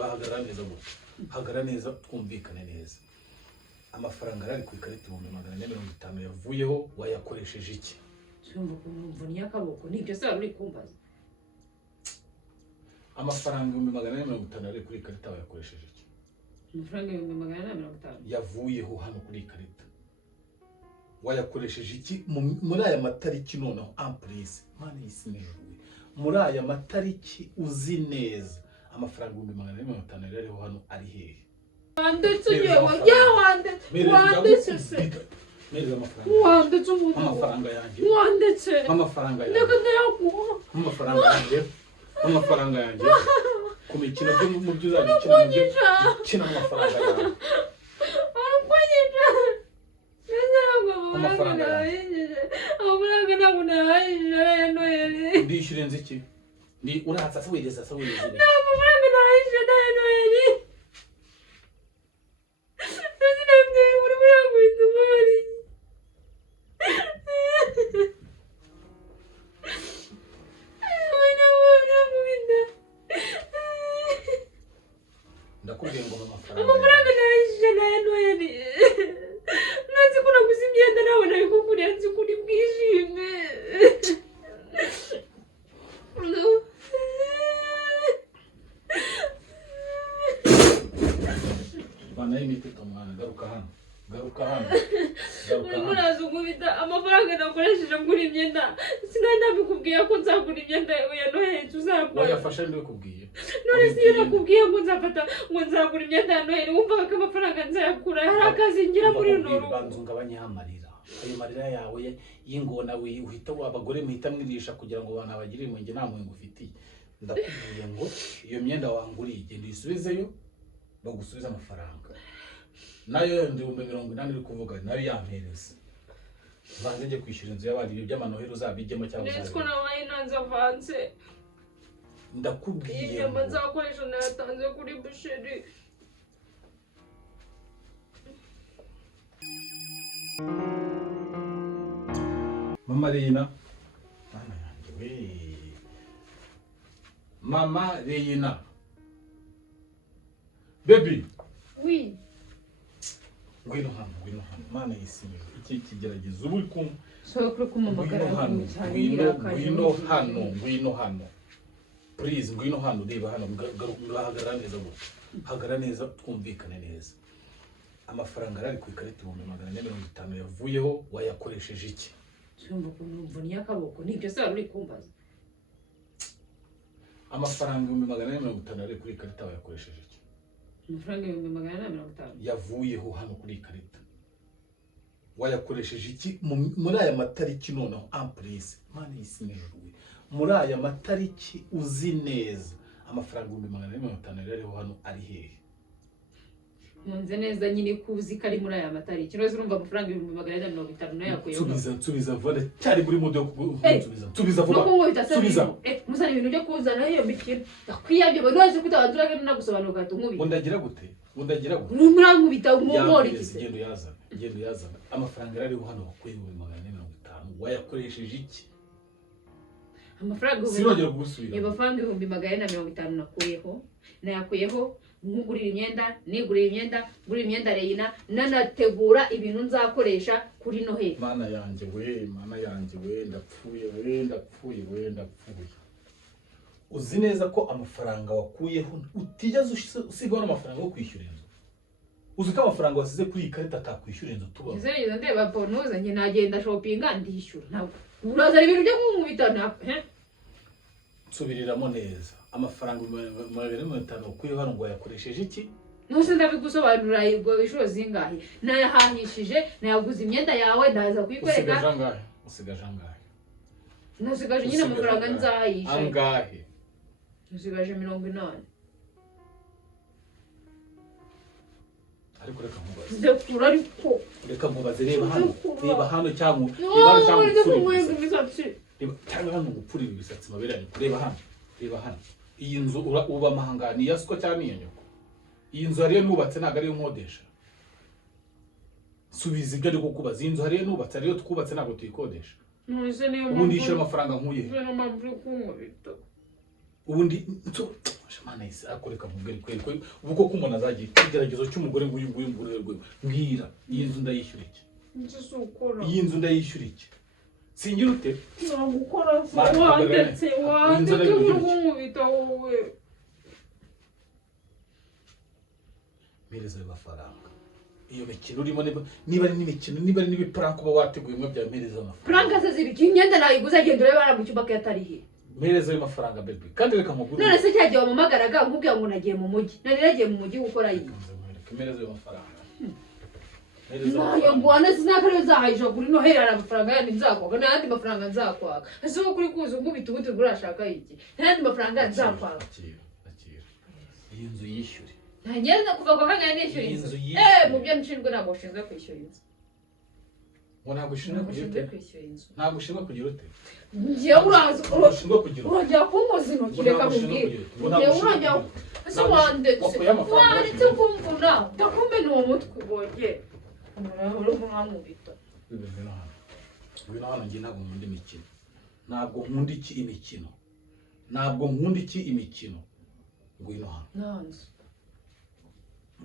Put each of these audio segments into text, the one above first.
Hagarara neza gutya. Hagarara neza twumvikane neza. Amafaranga ari ku ikarita 450 yavuyeho wayakoresheje iki? Cyumva ko mvuniye akaboko nibyo se uri kumbaza. Amafaranga 450 ari kuri ikarita wayakoresheje iki? Amafaranga 450 yavuyeho hano kuri ikarita. Wayakoresheje iki muri aya matariki noneho amprise mana yisinijwe. Muri aya matariki uzi neza amafaranga 450 ariho hano ari hehe? Wandetse yewe wandetse se. Mereza amafaranga. Wandetse umuntu. Amafaranga yanjye. Wandetse. Amafaranga yanjye. Ndakayakuha. Amafaranga yanjye. Amafaranga yanjye. Kumikino byo mu byo uzagikina mu byo. Kina amafaranga yanjye. Arukonyije. Amafaranga yanjye. Amafaranga ntabwo nahayije Noheli. Ndishyure nziki? Ndi uratsa sawireza. Amafaranga nahayije Noheli. Ndakubwiye ngo amafaranga nahayije Noheli. Nzi ko naguze imyenda nawe nabikuguriye nzi ko uri bwishime. Bana y'imiteto mwana garuka hano. Muraza ugubita amafaranga nakoresheje ngura imyenda. Sinari nabikubwiye ko nzagura imyenda ya Noheli tuzambara. Wayafasha ndikubwiye. None si nakubwiye ngo nzafata ngo nzagura imyenda ya Noheli wumvaga ko amafaranga nzayakura hari akazi ngira muri noro. Banzunga abanyamarira. Ayo marira yawe y'ingona uhita wabagore muhita mwirisha kugira ngo bana bagire impunge nta mwe ngufitiye. Ndakubwiye ngo iyo myenda wanguriye genda isubizeyo bagusubiza amafaranga. Nayo ndi 180 uri kuvuga nayo yampereza. Banze nje kwishyura inzu y'abandi ibyo by'amanohero uzabijyemo cyangwa uzabijyemo. Nitsko nabaye nanze avance. Ndakubwiye iyo bazakoresha natanze kuri busheri. Mama Reina. Mama Reina. Baby. Oui. Ngwino hano. Mana yisinye. Iki kigerageza uri kumwe. So kuri kumamagara ngwino hano. Please ngwino hano reba hano ngahagarara neza gutya. Hagarara neza twumvikane neza. Amafaranga ari ku ikarita 450 yavuyeho wayakoresheje iki? Cyumva ko mvuniye akaboko nibyo se uri kumbaza. Amafaranga 450 ari kuri ikarita wayakoresheje iki? Amafaranga 450 yavuyeho hano kuri ikarita. Wayakoresheje iki muri aya matariki noneho amprise mana yisinijwe. Muri aya matariki uzi neza amafaranga 450 ariho hano ari hehe? Munze neza nyine kuzi kari muri aya matariki. Roze urumva amafaranga 450 nayakuyeho. Subiza vuba cyari muri mode yo subiza vuba. Subiza. Muzana ibintu byo kuzana iyo mikino. Yakwiyabye baroze kutabanzuraga nagusobanuka gatumubita. Undagira gute? Murankubita umumori kise. Gendo yazana. Amafaranga ariho hano wakuye 450 wayakoresheje iki? Amafaranga sinogera kugusubira. Amafaranga 450 nayakuyeho ngurira imyenda, nigurira imyenda, ngurira imyenda Reina, nanategura ibintu nzakoresha kuri Noheli. Mana yanjye we ndapfuye. Uzi neza ko amafaranga wakuyeho utigeze usigaho amafaranga yo kwishyura inzu. Uzi ko amafaranga wasize kuri ikarita atakwishyura inzu tuba. Izo ndeba bonuza njye nagenda shoppinga ndishyura. Ntabwo uraza ibintu byo kumubita Subiriramo neza. Amafaranga 450 ukuye hano ngo yakoresheje iki? Nose ndabigusobanurira yego inshuro zingahe. Nayahahishije, nayaguze imyenda yawe ndaza kuyikwereka. Usigaje angahe? Nusigaje nyine amafaranga nzahishe. Angahe? Nusigaje 80. Ariko reka nkubaze. Ndakura ariko. Reka nkubaze reba hano cyangwa cyangwa hano gupfurira ibisatsi maberanye. Reba hano. Iyi nzu uba amahangani yasiko cyane iyo nyoko. Iyi nzu hariyo nubatse ntago ari nkodesha. Subiza ibyo ari kukubaza. Iyi nzu hariyo nubatse hariyo twubatse ntago tuyikodesha. Nose niyo ubundi yishyura amafaranga nkuye. Niyo mpamvu kumubita. Ubundi Shimana isi akoreka mubwire kweri ubuko kumuntu azagiye igeragezo cy'umugore nguyu mbwira iyi nzu ndayishyura iki nzisukura iyi nzu ndayishyura iki singira ute nagukora wandetse nk'umubita wowe mereza amafaranga iyo mikino urimo niba ari n'imikino niba ari n'ibipuranka uba wateguye mwe bya mereza amafaranga puranka se zibiki imyenda nayiguze agenda urebe bara mu cyumba ko yatarihe mereza ayo mafaranga baby kandi reka mugure none se cyagiye wamamagaraga nkubwira ngo nagiye mu mujyi nari nagiye mu mujyi gukora iyi mereza ayo mafaranga nayo mbona sinakariyo zahayije kuri no herera amafaranga yandi nzakwaga n'andi mafaranga nzakwaga ese wo kuri kuza ngubita ubuti urashaka iki n'andi mafaranga nzakwaga akira iyi nzu yishyure ntagenda kuva kwa kanya nishyura inzu mu byo nshinzwe ntabwo ushinzwe kwishyura inzu ngo ntabwo ushinzwe kwishyura inzu ntabwo ushinzwe kugira ute njyewe uraza ushinzwe kugira urajya kunkoza intoki reka mubwire njyewe urajya ese wanditse kumvuna ndakumena uwo mutwe ubonye uri kumwamubita ibintu hano njye ntabwo nkunda imikino ntabwo nkunda imikino ngwino hano nanze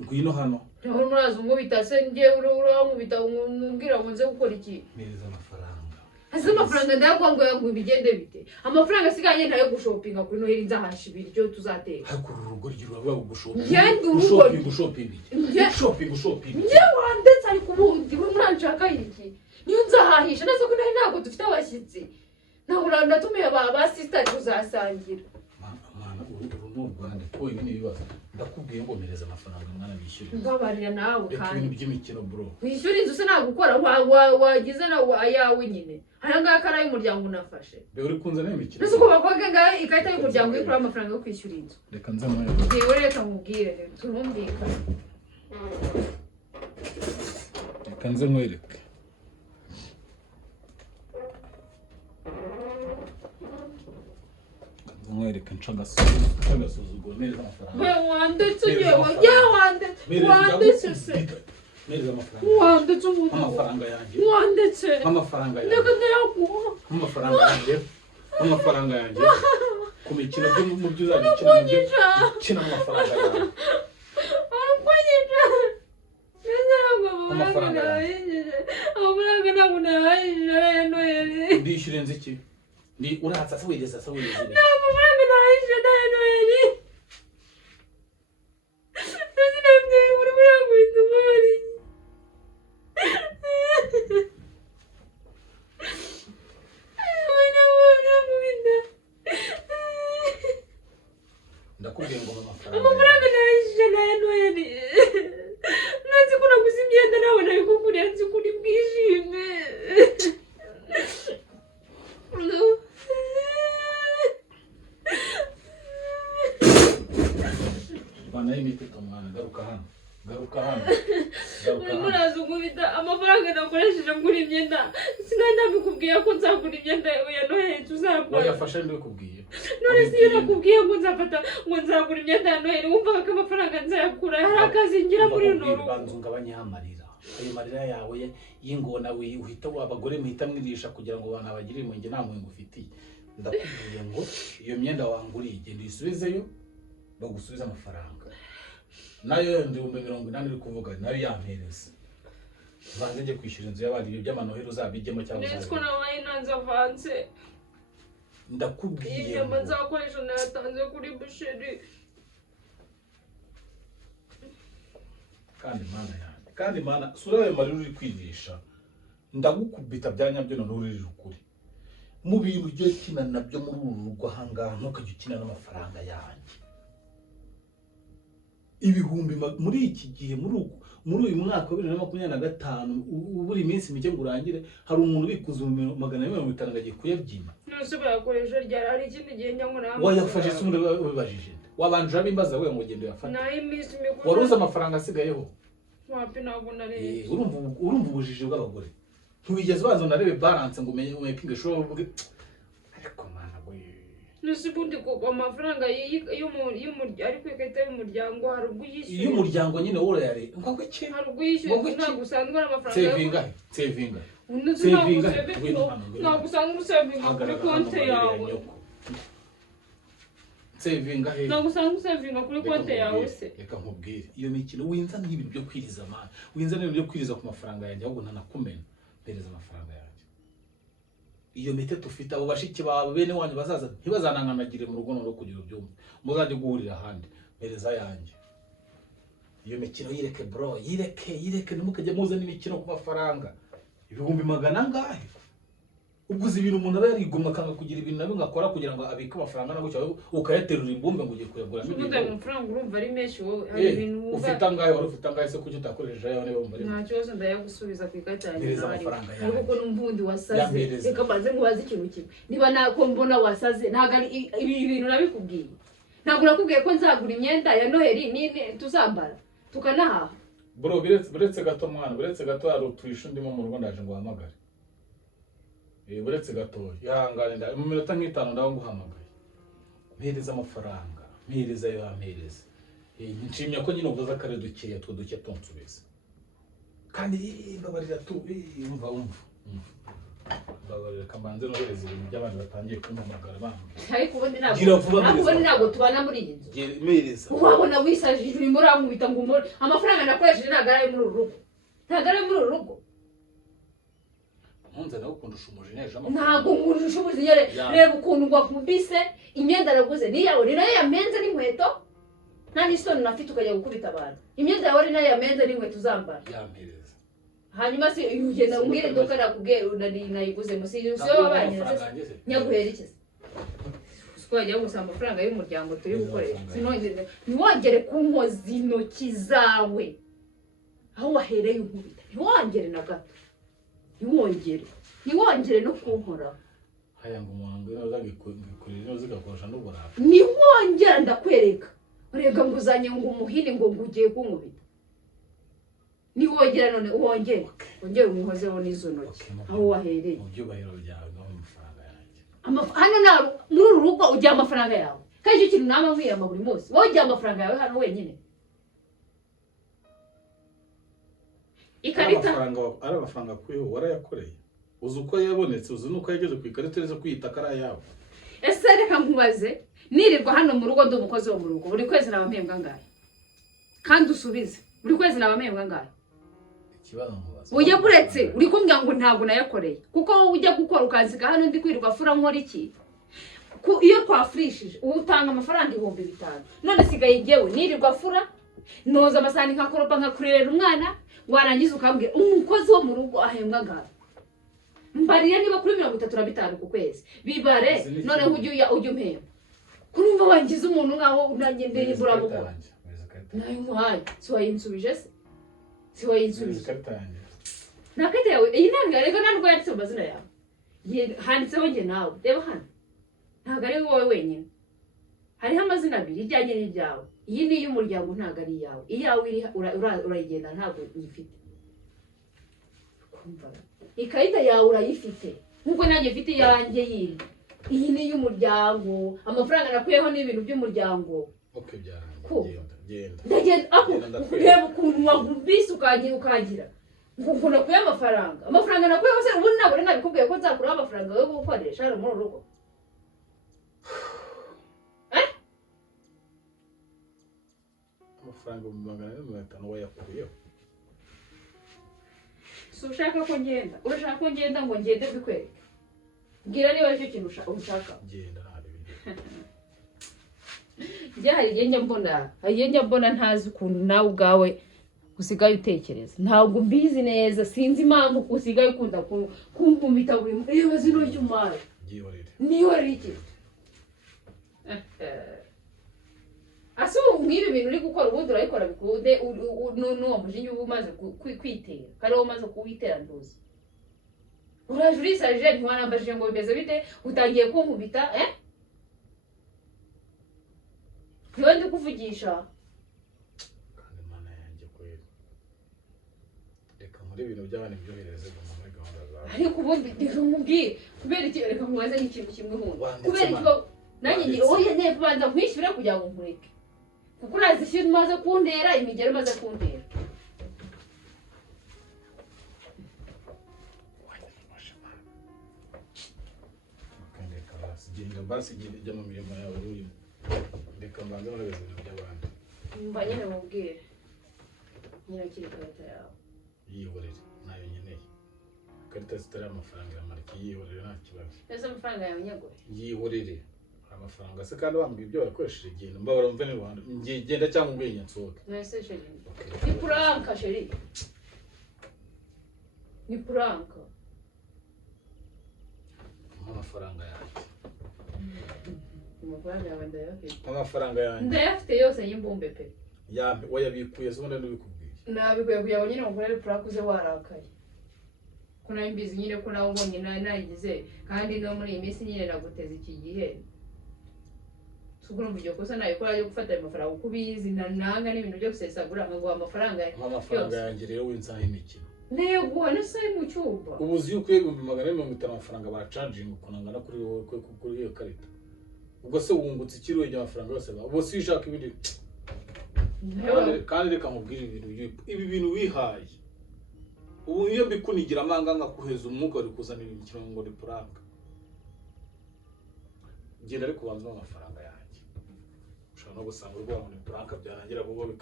ngwino hano rero muraza umubita se njyewe uramubita umbwira ngo nze gukora iki mereza amafaranga ese amafaranga ndayaguha ngo bigende bite amafaranga asigaye ntayo gushopinga kuri noheli nzahasha ibiryo tuzateka ariko uru rugo rugira urabura gushopinga njyewe wandetse ariko ubundi we muranshaka iki niyo nzahahisha neza ko ntabwo dufite abashyitsi ntabwo ndatumiye ba sisitari tuzasangira uru ni urwanda ko ibi ni ibibazo ndakubwiye ngo mereza amafaranga mwana bishyure mbabarira nawe kandi ibintu by'imikino bro wishyura inzu se nagukora wagize nawe ayawe nyine aya ngaya ko ari ay'umuryango unafashe rero uri kunzana imikino ese uko bakwaga ngaho ikarita y'umuryango ikuraho amafaranga yo kwishyura inzu reka nze mwe ngewe reka mubwire turumvikana reka nze nkwereke nkwereke ncagasuzuguro mereza amafaranga we wandetse yewe wandetse se mereza amafaranga wandetse umuntu amafaranga yanjye wandetse amafaranga yanjye ndeka ndayaguha amafaranga yanjye ku mikino byo mu byo uzajya ukina amafaranga yanjye amafaranga ntabwo nahayije noheli ndishyura inzu iki ni urahatsa se wigeze nta mafaranga nahayije noheli sinabwiye uri murangwita umubari ndakubwiye ngo amafaranga nahayije noheli nzi ko naguze imyenda nawe nabikuguriye nzi ko uri bwishime bana y'imiteto mwana garuka hano uri muraza ungubita amafaranga nakoresheje ngura imyenda sinari nabikubwiye ko nzagura imyenda ya noheli tuzambara wayafashe ndabikubwiye none si iyo nakubwiye ngo nzagura imyenda ya noheli wumvaga ko amafaranga nzayakura hari akazi ngira muri runo rugo banzunga abanyamarira ayo marira yawe y'ingona uhita abagore muhita mwirisha kugira ngo abantu bagire impunge nta muntu ufitiye ndakubwiye ngo iyo myenda wanguriye genda uyisubizeyo bagusubiza amafaranga nayo 40,000 uri kuvuga nayo yampereza banze njye kwishyura inzu y'abandi ibyo by'amanohero uzabijyemo cyangwa ndetse ko nabaye nanze avanse ndakubwiye inyama nzakoresha nayatanze kuri busheri kandi mana sura ayo marira uri kwigisha ndagukubita byanyabyo none uri ukuri mu bintu byo kina nabyo muri uru rugo ahangaha ntukajya ukina n'amafaranga yanjye ibihumbi muri iki gihe muri uyu mwaka wa 2025 uburi iminsi mike ngo urangire hari umuntu ubikuza 150 ngagiye kuyabyina nose bayakoresha ryari hari ikindi gihe nyamwe nawe wayafashe se umuntu ubibajije wabanje abimbaza we ngo gendo yafata nayo iminsi mikuru waruza amafaranga asigayeho wapi ntabwo narebe urumva ubujiji bw'abagore ntwigeze ubanza unarebe balance ngo umenye making sure uvuge ariko mana boy nose bundi ko amafaranga ari kwikata y'umuryango hari ubuyishyura iyo umuryango nyine wora yare ngo iki hari ubuyishyura ntabwo usanzwe ari amafaranga savinga ntabwo usanzwe usavinga kuri konti yawe sevinga he ntabwo usanga usevinga kuri konti yawe se. Reka nkubwire iyo mikino winzana ibintu byo kwiriza amana, winzana ibintu byo kwiriza ku mafaranga yanjye ahubwo ntanakumena mpereza amafaranga yanjye. Iyo mite tufite abo bashiki bawe bene wanyu bazaza ntibazananganagire mu rugo no kugira ubyumva, muzajye guhurira ahandi mpereza yanjye. Iyo mikino yireke bro, yireke nimukajya muzana imikino ku mafaranga 200 angahe. Uguze ibintu umuntu aba yarigomwa kanga kugira ibintu nabi ngakora kugira ngo abike amafaranga nako cyawe ukayaterura imbumbe ngo ugiye kuyagura n'ibintu. Uvuga amafaranga urumva ari menshi wowe, hari ibintu ufite angahe wari ufite angahe se kuki utakoresheje yawe niba umva. Nta kibazo ndayagusubiza ku ikata yanjye. Ariko kuko n'umvundi wasaze reka maze mubaze ikintu kimwe. Niba nako mbona wasaze ntago ibi bintu nabikubwiye. Ntabwo nakubwiye ko nzagura imyenda ya Noheli nini tuzambara tukanahaha. Bro biretse gato mwana, biretse gato hari utwishu ndimo mu rugo ndaje ngo uhamagare. Biretse gato yahangane nda mu minota nk'itanu ndaho nguhamagaye. Mpereza amafaranga, mpereza yo ampereza. Nshimye ko nyine uvuza kare dukiye two duke tonsubiza. Kandi babarira tu umva. Babarira kamanze nohereza ibintu by'abandi batangiye kumpamagara bamwe. Ariko ubundi ntabwo tubana muri iyi nzu. Mpereza. Wabona wisajije urimo uramubita ngo umure amafaranga nakoresheje ntabwo ari muri uru rugo. Ntabwo ari muri uru rugo. Ntunze nawe ukundusha umujineje amafaranga. Ntabwo nkundusha umujineje. Reba ukuntu ngwakubise imyenda naguze ni yawe, ni nayo yamenze n'inkweto. Nta n'isoni nafite ukajya gukubita abantu. Imyenda yawe ni nayo yamenze n'inkweto uzambara. Yampereza. Hanyuma se ugenda umbwire duka nakubwira nayiguze musi yose wabanyeze nyaguhera iki se. Twajya gusaba amafaranga y'umuryango turi gukoresha. Ntiwongere kunkoza intoki zawe. Aho wahereye unkubita. Ntiwongere na gato. Ntiwongere no kunkora. Haya ngo umuhango uzagikurira uzigakosha n'uburara. Ntiwongere ndakwereka. Urega nguzanye ngo umuhini ngo ngugiye kunkubita. Niwongera none wongere umuhozeho n'izo ntoki aho wahereye. Mu byubahiro byawe no amafaranga yanjye. Hano na muri uru rugo ujya amafaranga yawe. Kandi icyo kintu nama nkwiyama buri munsi. Wowe ujya amafaranga yawe hano wenyine. Ikarita ari amafaranga kwiho warayakoreye. Uzi uko yabonetse, uzi nuko yageze ku ikarita reze kwita kara yawe. Ese reka nkubaze nirirwa hano mu rugo ndi umukozi wo mu rugo buri kwezi nabamembwa ngahe. Kandi usubize buri kwezi nabamembwa ngahe. Ujya buretse uri kumbwira ngo ntabwo nayakoreye kuko wowe ujya gukora ukanzika hano ndi kwirirwa fura nkora iki. Iyo twafrishije utanga amafaranga 5,000. None sigaye igewe nirirwa fura noza amasani nkakoropa nkakurerera umwana warangiza ukambwira umukozi wo mu rugo ahembwa ngahe. Mbarira niba kuri 35 ku kwezi bibare none ujya umpemba. Kurumva wangize umuntu ngaho unangendeye buramuko. Nayo muhaye siwayinsubije se. Siwayinsubije. Nakete yawe iyi nanga rega nandwa yanditse amazina yawe. Handitseho nge nawe. Reba hano. Ntago ari wowe wenyine. Hariho amazina abiri ijyanye n'ibyawe. Iyi ni y'umuryango ntago ari yawe. Iyawe iri urayigenda ntago uyifite. Kumva. Ikarita yawe urayifite. Nkuko nanjye mfite yanjye yindi. Iyi ni y'umuryango. Amafaranga nakuyeho n'ibintu by'umuryango. Okay byarangiye. Genda. Ndagenda reba ukuntu wagubise ukagira. Ngo nakuye amafaranga. Amafaranga nakuyeho se ubu ntabwo nabikubwiye ko nzakura amafaranga yo gukoresha hano mu rugo. Amafaranga 250 wayakuyeho. So ushaka ko ngenda. Urashaka ko ngenda ngo ngende bikwereke. Bwira niba icyo kintu ushaka. Genda hari ibindi. Njya mbona ntazi ukuntu nawe ubwawe usigaye utekereza. Ntabwo mbizi neza, sinzi impamvu usigaye ukunda kumpumita buri munsi. Iyo zino ry'umara. Niyo riki. Asu ngibi bintu uri gukora ubundi urayikora bikude n'uwo mujinya umaze kwitera. Kare umaze kuwitera nduzi. Uraje urisaje ntiwanambajije ngo bimeze bite utangiye kunkubita Niwe ndi kuvugisha. Kandi mana yanjye kweli. Reka muri ibintu by'abana byohereze muri gahunda zawe. Ariko ubundi ndikubwira kubera iki reka nkubaze n'ikintu kimwe hundi. Kubera iki nanjye ngiye oya neye kubanza nkwishyura kugira ngo nkureke. Kuko urazi filmu maze kundera imigero maze kundera. Kandi karasi genda basi genda mu mirimo yawe urimo. Ndeka mbanze muri ibintu by'abandi. Mba nyine mubwire. Nyina kiri karita yawe. Yihorere nayo nyeneye. Karita zitari amafaranga ya marike yihorere nta kibazo. Ese amafaranga yawe nyagore. Yihorere. Amafaranga se kandi bambwiye ibyo bakoresheje igenda mbabara mve ni Rwanda. Ngigenda cyangwa ubwenge nsohoke. Nese sheri. Ni prank sheri. Ni prank. Amafaranga yanjye. Amafaranga yawe ndayafite. Amafaranga yanjye. Ndayafite yose y'imbumbe pe. Yambe wayabikuye zo nda ndabikubwiye. Nabikuye kugira nyine ngurere prank uze warakaye. Ko nayo mbizi nyine ko nawe ubonye nayigize kandi no muri iyi minsi nyine naguteza iki gihe. Sugura mu gihe kosa nayo ko ari gufata ayo mafaranga uko bizi nanga n'ibintu byo gusesagura ngo amafaranga yanjye rero winsaha imikino. Nego nasa mu cyumba. Ubuzi yuko 250 amafaranga ba charging ukunangana kuri wowe kuri iyo karita. Ubwo se wungutse ikiro y'amafaranga yose ba. Ubwo si ushaka ibindi. Kandi reka mubwire ibi bintu wihaye. Ubu iyo bikunigira amanga ngakuheza umwuka uri kuzanira imikino ngo ni prank. Genda ariko banza amafaranga yanjye. Ushobora no gusanga urwo ni prank byarangira vuba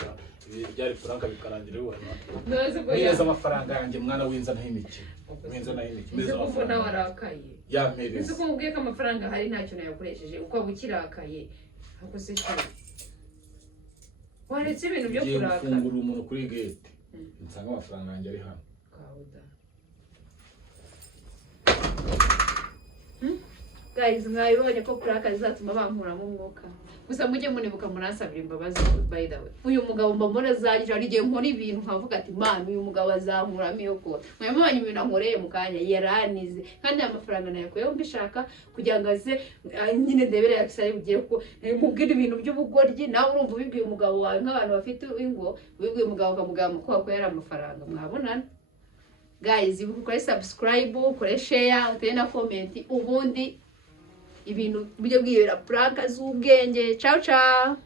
byari prank bikarangira bibona. Neza amafaranga yanjye mwana winza naho imikino. Winza naho imikino. Neza kuvuna warakaye. Yampereza. Neza ko mubwiye ko amafaranga hari ntacyo nayakoresheje uko abukirakaye. Ako se cyo. Waretse ibintu byo kuraka. Gufungura umuntu kuri gate. Nsanga amafaranga yanjye ari hano. Guys, mwabibonye ko kuraka zizatuma bankuramo umwuka. Gusa mujye munibuka munasabira imbabazi by the way. Uyu mugabo mbamora zagira ari gihe nkora ibintu nkavuga ati man uyu mugabo azankuramo yo ko. Mwabibonye ibintu ankoreye mu kanya yaranize kandi amafaranga nayakuye mbishaka kugira ngo aze nyine ndebere yakisari bugiye ko mubwira ibintu by'ubugoryi nawe urumva ubibwiye umugabo wawe nk'abantu bafite ingo ubibwiye umugabo kamugamba ko yari amafaranga mwabonana. Guys, ukore subscribe, ukore share, utere na comment ubundi ibintu bijye bwibera prank z'ubwenge. Ciao ciao.